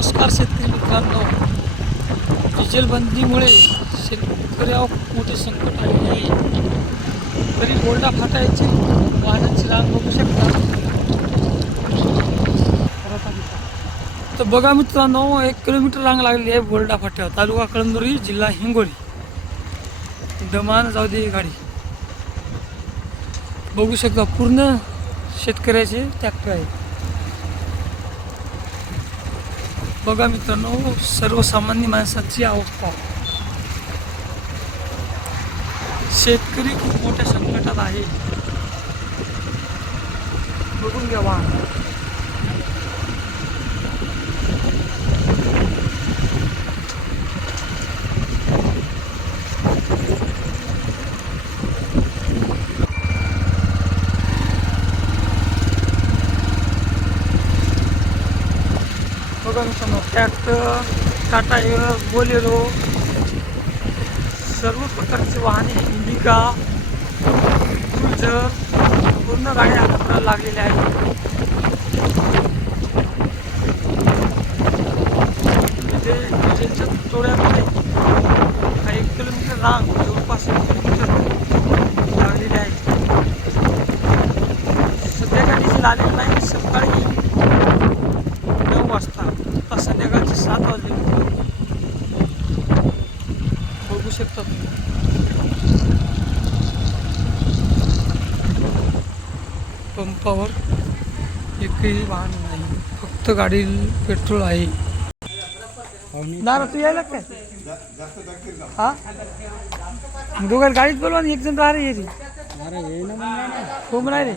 नमस्कार शेतकरी मित्रांनो, डिझेल बंदीमुळे शेतकऱ्यावर खूप मोठे संकट आलेले आहे. तरी बोर्डा फाटा येथील वाहनांची रांग बघू शकता. तर बघा मित्रांनो, 1 किलोमीटर रांग लागलेली आहे बोर्डा फाट्यावर. तालुका कळमनुरी, जिल्हा हिंगोली. दमान जाऊ दे गाडी. बघू शकता पूर्ण शेतकऱ्याचे ट्रॅक्टर आहे. बघा मित्रांनो, सर्वसामान्य माणसाची अवस्था. शेतकरी खूप मोठ्या संकटात आहे. बघून घ्या वाहन. बघा मित्रांनो, ट्रॅक्टर, टाटा एअर, बोलेरो, सर्व प्रकारचे वाहने, इंडिका, क्रुझर, पूर्ण गाड्या आपल्याला लागलेल्या आहेत. डिझेलच्या तोड्यामध्ये 1 किलोमीटर रांग, जवळपास 1 किलोमीटर लागलेले आहे. सध्या काय डिझेल आलेलं नाही. सकाळी 9 वाजता, आता संध्याकाळचे 7 वाजले. बघू शकता पंपावर एकही वाहन नाही, फक्त गाडी पेट्रोल आहे. दारा तू यायला काय? हा, दोघांना गाडीत बोलवा आणि एक जण राहा रे. येते हो म्हणाय रे.